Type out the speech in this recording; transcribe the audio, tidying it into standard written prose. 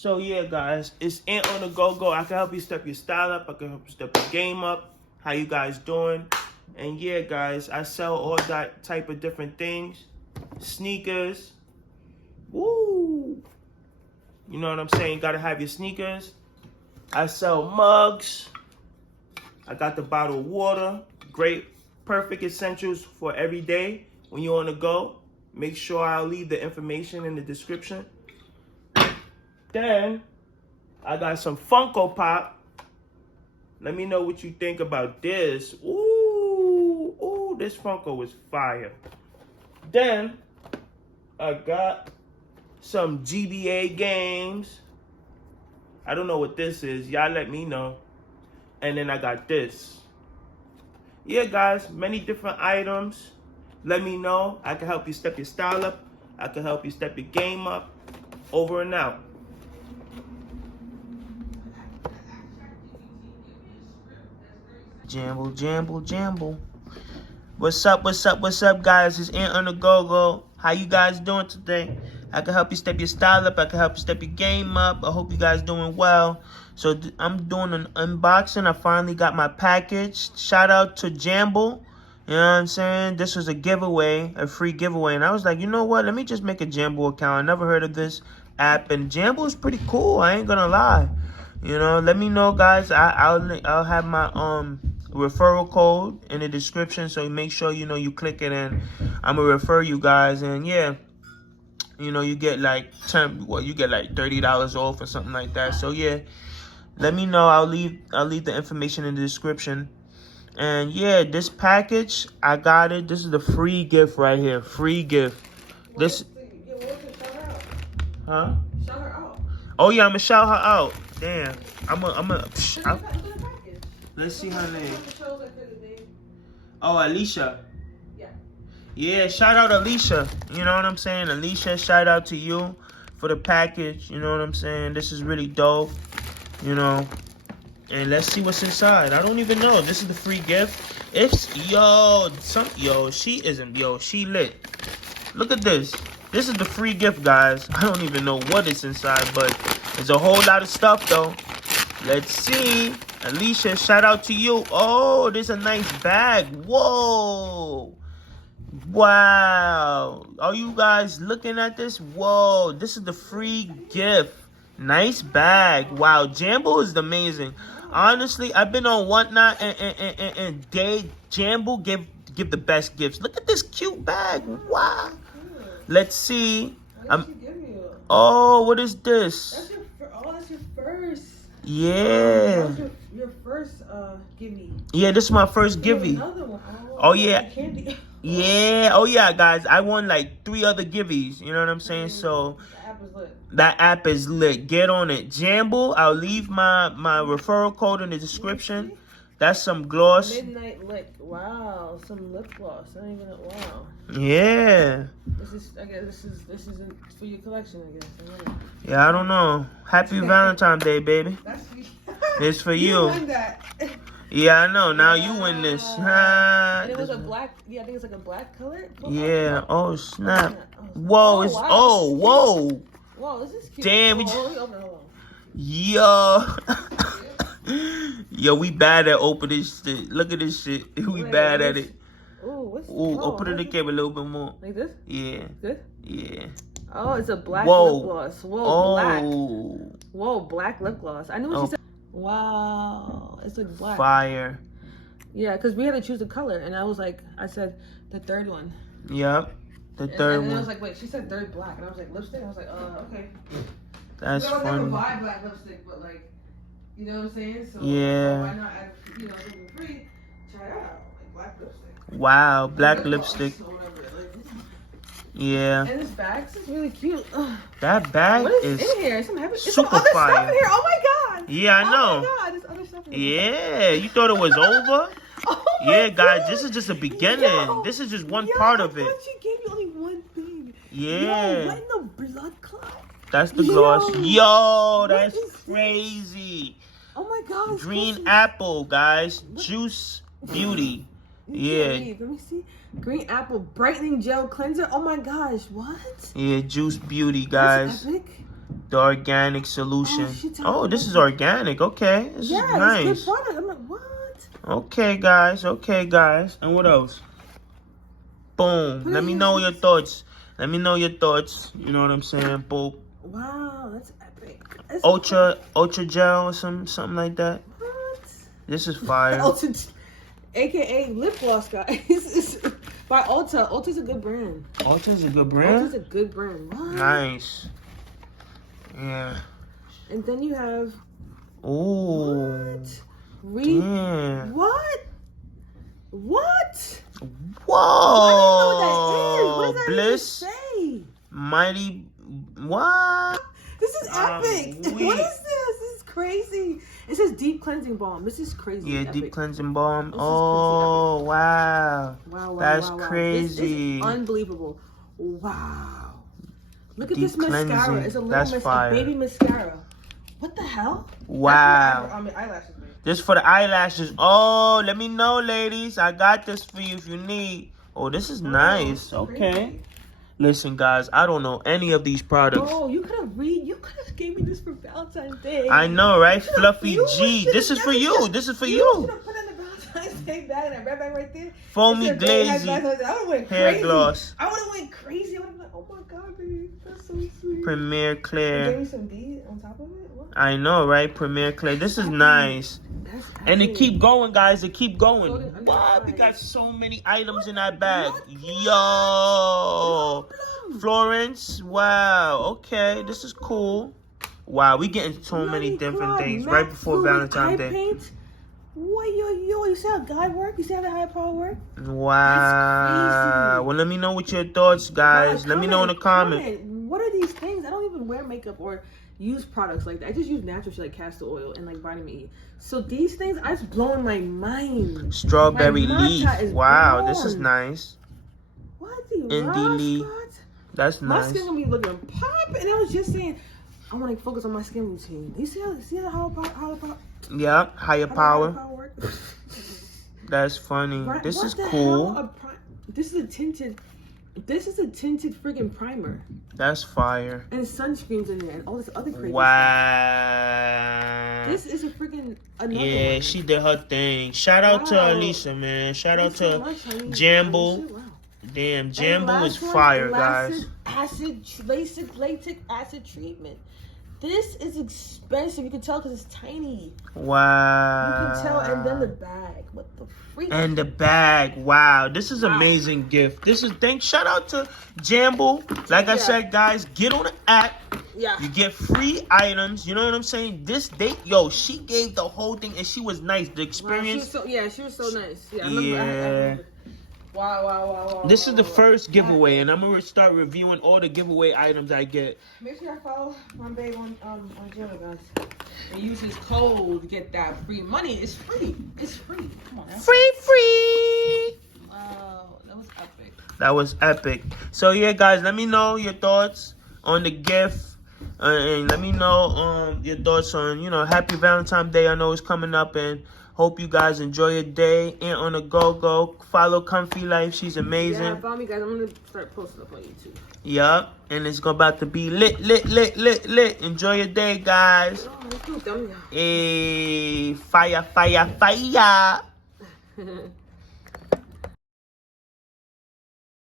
So yeah, guys, it's Ant on the Go-Go. I can help you step your style up. I can help you step your game up. How you guys doing? And yeah, guys, I sell all that type of different things. Sneakers. Woo! You know what I'm saying? You gotta have your sneakers. I sell mugs. I got the bottled water. Great, perfect essentials for every day when you're on the go. Make sure I'll leave the information in the description. Then, I got some Funko Pop. Let me know what you think about this. Ooh, this Funko was fire. Then, I got some GBA games. I don't know what this is. Y'all let me know. And then I got this. Yeah, guys, many different items. Let me know. I can help you step your style up. I can help you step your game up. Over and out. Jamble, jamble, jamble. What's up, guys? It's Ant on the Go-Go. How you guys doing today? I can help you step your style up. I can help you step your game up. I hope you guys doing well. So I'm doing an unboxing. I finally got my package. Shout out to Jamble. You know what I'm saying? This was a giveaway, a free giveaway. And I was like, you know what? Let me just make a Jamble account. I never heard of this app. And Jamble is pretty cool. I ain't gonna lie. You know, let me know, guys. I'll have my referral code in the description, so make sure you click it, and I'm gonna refer you guys. And yeah, you get like $30 off or something like that. So yeah, let me know. I'll leave the information in the description. And yeah, this package, I got it. This is the free gift right here. Free gift. This. Huh? Shout her out. Oh yeah, I'm gonna shout her out. Damn. Let's see her name. Oh, Alicia. Yeah. Yeah, shout out Alicia. You know what I'm saying? Alicia, shout out to you for the package. You know what I'm saying? This is really dope. And let's see what's inside. I don't even know. This is the free gift. It's she lit. Look at this. This is the free gift, guys. I don't even know what is inside, but there's a whole lot of stuff though. Let's see. Alicia, shout out to you. Oh, there's a nice bag. Whoa. Wow. Are you guys looking at this? Whoa. This is the free gift. Nice bag. Wow. Jamble is amazing. Honestly, I've been on Whatnot and Jamble give the best gifts. Look at this cute bag. Wow. Let's see. Oh, what is this? That's your first. Yeah. That's your first gimme. Yeah, this is my first gimme. Another one. Oh yeah. Candy. Yeah. Oh yeah, guys. I won like 3 other gimmies. You know what I'm saying? So the app is lit. that app is lit. Get on it. Jamble. I'll leave my referral code in the description. That's some gloss. Midnight lick. Wow, some lip gloss. I don't even know. Wow. Yeah. I guess this isn't for your collection, I guess. Yeah, I don't know. Happy Valentine's Day, baby. That's for you. It's for You won that. Yeah, I know. Now you win this. And it was a black. Yeah, I think it's like a black color. Yeah. Oh snap. Whoa. It's wow. whoa. Whoa, this is cute. Damn. Hold on. Yo. Yo, we bad at opening shit. Look at this shit. We bad at it. Ooh, open it again a little bit more. Like this? Yeah. Good? Yeah. Oh, it's a black lip gloss. Whoa, black. Oh. Whoa, black lip gloss. I knew what she said. Wow, it's like black. Fire. Yeah, because we had to choose a color, and I said the third one. Yep, the third one. And I was like, wait, she said third black, and I was like, lipstick? I was like, okay. That's funny. I would never buy black lipstick, but like, you know what I'm saying? So yeah. Why not add, something free? Try it out, like black lipstick. Wow, black lipstick. Yeah. And this bag is really cute. Ugh. That bag what is in here? Some heavy. It's some other stuff in here. Oh my god. Yeah, I know. Oh my god, there's other stuff in here. Yeah, you thought it was over? Oh yeah, my guys, god. This is just a beginning. Yo, this is just one part of it. I thought you gave me only one thing. Yeah. Yo, what in the blood clot? That's the gloss. Yo, that's is crazy. Oh my god. Green apple, guys. Juice Beauty. Yeah. Let me see. Green apple brightening gel cleanser. Oh my gosh, what? Yeah, Juice Beauty, guys. That's epic. The organic solution. Oh, this is organic. Okay, this is nice. It's good product. I'm like, what? Okay, guys. Okay, guys. And what else? Boom. Let me know your thoughts. Let me know your thoughts. You know what I'm saying? Boom. Wow, that's epic. Ultra gel or something like that. What? This is fire. Ultra, AKA lip gloss, guys. It's by Ulta. Ulta's a good brand. Ulta's a good brand? Ulta's a good brand. What? Nice. Yeah. And then you have... Ooh. What? Damn. What? What? Whoa. I don't know what that is. What does that Bliss. even say? Mighty. What? This is epic. What is this? This is crazy. It says deep cleansing balm. This is crazy. Yeah, epic. deep cleansing balm. This is Oh, wow. Wow, That's wow. crazy. This is unbelievable. Wow. Look at Deep this mascara. cleansing. It's a That's little fire. baby mascara. What the hell? Wow. I mean, eyelashes, man. This for the eyelashes. Oh, let me know, ladies. I got this for you if you need. Oh, this is nice. Okay. Crazy. Listen, guys, I don't know any of these products. Oh, you could have gave me this for Valentine's Day. I know, right? Fluffy You G. should've This is for done you. that. This is for You you. should have put in the Valentine's Day bag and that red bag right there. Foamy It's a very nice glazy bag. I would have went hair crazy. gloss. I would have went crazy. I would have been like, oh my god, baby, that's so sweet. Premier You gave Clear. me some beads on top of it. What? I know, right? Premier Clear. This is nice. That's And it epic. keep going, guys. It keep going. Floating under What? the We got eyes. so many items in that bag. Blood Yo. plum. Florence. Wow. Okay. This is cool. Wow. We getting so many Bloody different God, things matte right before fluid Valentine's eye Day. paint? What, yo, you see how God work? You see how the high power work? Wow. crazy. Well, let me know what your thoughts, guys. Let me know in the comment. What are these things? I don't even wear makeup or use products like that. I just use natural shit like castor oil and like vitamin E. So these things, it's blowing my mind. Strawberry My leaf. matcha is Wow. This is blown. nice. What the Indie leaf. That's My nice. skin gonna be looking pop, and I was just saying, I want to focus on my skin routine. You see how Yeah. Higher power. work? That's funny. Right, This what is the cool. hell? This is a tinted friggin' primer. That's fire. And sunscreens in there and all this other crazy Wow. stuff. This is a friggin' another Yeah, one. she did her thing. Shout out to Wow. Alicia, man. Shout out Thanks so to much, honey. Jamble. Honey, shit, wow. Damn, And Jamble is last one, fire, guys. lactic acid treatment. This is expensive. You can tell because it's tiny. Wow. You can tell. And then the bag. What the freak? And the bag. Wow. This is amazing gift. Shout out to Jamble. Like I said, guys, get on the app. Yeah. You get free items. You know what I'm saying? This date, she gave the whole thing and she was nice. The experience. Wow, she was so nice. Yeah. I remember. Wow. This is the first giveaway, and I'm gonna start reviewing all the giveaway items I get. Make sure you follow my babe on Jamble, guys. And use his code to get that free money. It's free. It's free. Come on now. Free. Wow, that was epic. That was epic. So yeah, guys, let me know your thoughts on the gift. And let me know your thoughts on, Happy Valentine's Day. I know it's coming up, and hope you guys enjoy your day. And on the go. Follow Comfy Life. She's amazing. Yeah, follow me, guys. I'm going to start posting up on YouTube. Yup. And it's about to be lit. Enjoy your day, guys. Oh, Hey, fire.